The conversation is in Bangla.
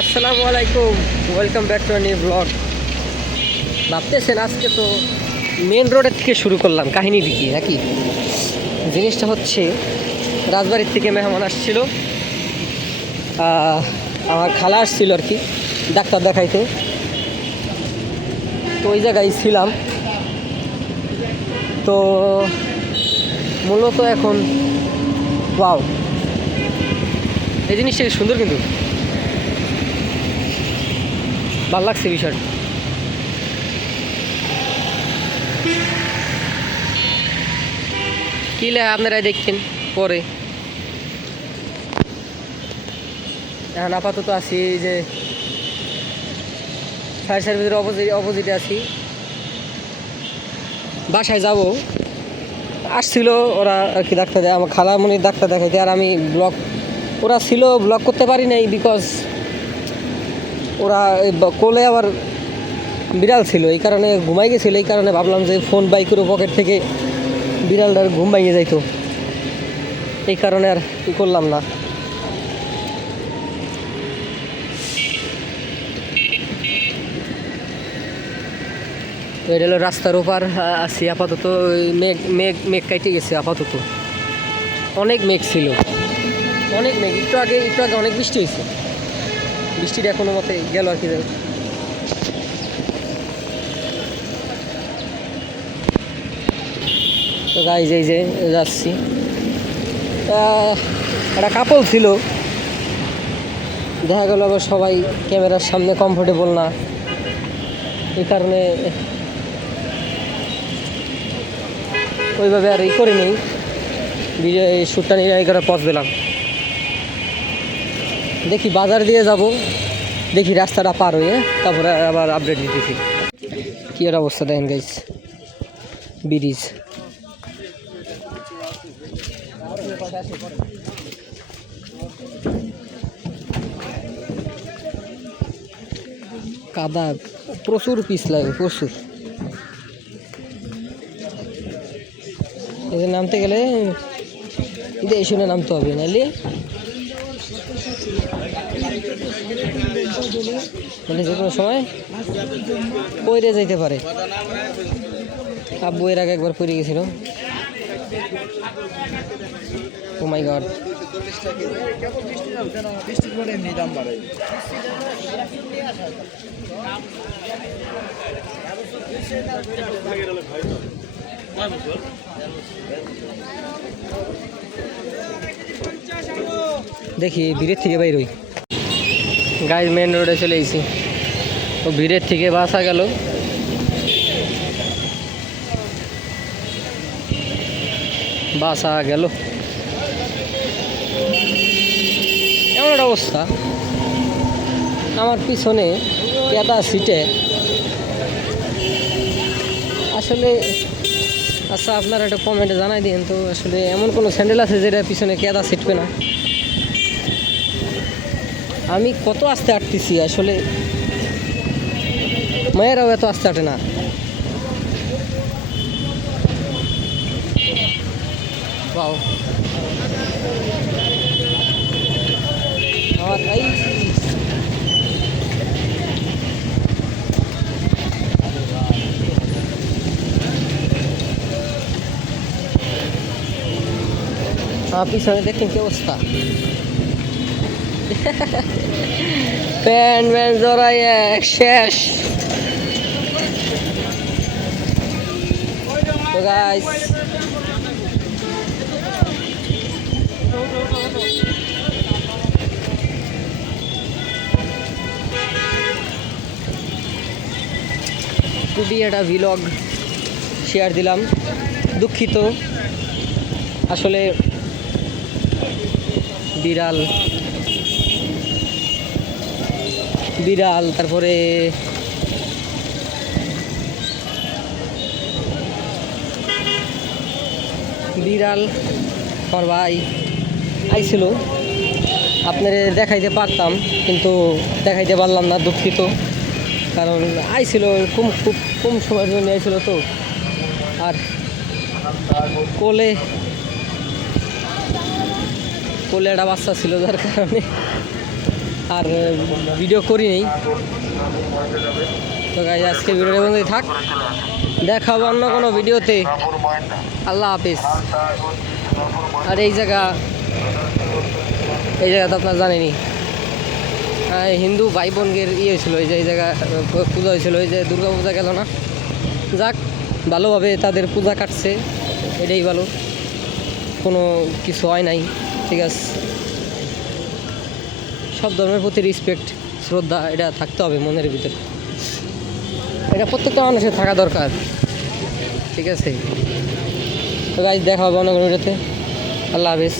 আসসালামু আলাইকুম, welcome back to new blog. ভাবতেছেন আজকে তো মেন রোডের থেকে শুরু করলাম কাহিনী দিকে নাকি। জিনিসটা হচ্ছে রাজবাড়ির থেকে মেহমান আসছিল, আমার খালা আসছিল আর কি ডাক্তার দেখাইতে। তো ওই জায়গায় ছিলাম। তো মূলত এখন ওয়াও, এই জিনিসটা সুন্দর, কিন্তু ভালো লাগছে বিষয়টা। কি আপনারা দেখছেন পরে। এখন আপাতত আছি যে ফায়ার সার্ভিসের অপোজিটে আছি, বাসায় যাব। আসছিল ওরা আর কি ডাক্তার, আমার খালামণির ডাক্তার দেখাইতে। আর আমি ওরা ছিল ব্লগ করতে পারি নাই, বিকজ ওরা কোলে আবার বিড়াল ছিল, এই কারণে ঘুমাই গেছিলো। এই কারণে ভাবলাম যে ফোন বাই করে পকেট থেকে বিড়ালটার ঘুম ভাঙিয়ে যাইতো, এই কারণে আর ই করলাম না। তো এটা হলো রাস্তার ওপার আছি আপাতত। মেঘ মেঘ মেঘ কাইটে গেছে আপাতত, অনেক মেঘ ছিল, অনেক মেঘ। একটু আগে অনেক বৃষ্টি হয়েছে, বৃষ্টিটা এখনো মতে গেল আর কি। তো গাইজ এই যে যাচ্ছি, একটা কাপল ছিল, দেখা গেল আবার সবাই ক্যামেরার সামনে কমফোর্টেবল না, এই কারণে ওইভাবে আর ই করে নেই, ভিডিও এই শ্যুটটা নিয়ে এই করে পথ দিলাম। দেখি বাজার দিয়ে যাব, দেখি রাস্তাটা পার হয়ে তারপরে আবার আপডেট দিতেছি কী এর অবস্থা। দেখেন গাইজ, ব্রিজ কাদা, প্রচুর পিস লাগে, প্রচুর। এদের নামতে গেলে এই শুনে নামতে হবে, নাইলে মানে যে কোনো সময় পড়ে যাইতে পারে। আব্বু এর আগে একবার পড়ে গেছিল। ও মাই গড। দেখি ভিড়ের থেকে বাইর হই। গাইজ মেন রোডে চলে এসেছি, তো ভিড়ের থেকে বাসা গেল। এমন একটা অবস্থা, আমার পিছনে কেদা সিটে আসলে। আচ্ছা, আপনারা একটা কমেন্টে জানাই দিন তো, আসলে এমন কোনো স্যান্ডেল আছে যেটা পিছনে কেদা সিটবে না? আমি কত আস্তে আটতেছি, আসলে মায়েরাও এত আস্তে আটে না। বাও, আমার এই পিছনে দেখেন কি অবস্থা। প্যান্ট ম্যান জড়াই শেষ। তো গাইস, খুবই একটা ভিলগ শেয়ার দিলাম, দুঃখিত। আসলে বিড়াল তারপরে আমার ভাই আইছিল, আপনারে দেখাইতে পারতাম কিন্তু দেখাইতে পারলাম না, দুঃখিত। কারণ আইছিল খুব কম সময়ের জন্য আইছিল, তো আর কোলে একটা বাচ্চা ছিল, যার কারণে আর ভিডিও করি নেই। তো গাইজ আজকে ভিডিওর মধ্যেই থাক, দেখা হবে অন্য কোনো ভিডিওতে। আল্লাহ হাফিজ। আর এই জায়গা তো আপনার জানেনি, হিন্দু ভাই বোনদের হয়েছিল, এই জায়গা পূজা হয়েছিল, এই যে দুর্গা পূজা গেল না, যাক ভালোভাবে তাদের পূজা কাটছে, এটাই ভালো, কোনো কিছু হয় নাই, ঠিক আছে। সব ধর্মের প্রতি রেসপেক্ট, শ্রদ্ধা এটা থাকতে হবে মনের ভিতরে, এটা প্রত্যেকটা মানুষের থাকা দরকার, ঠিক আছে। তো গাইজ দেখা হবে অন্য কোনো ভিডিওতে। আল্লাহ হাফিজ।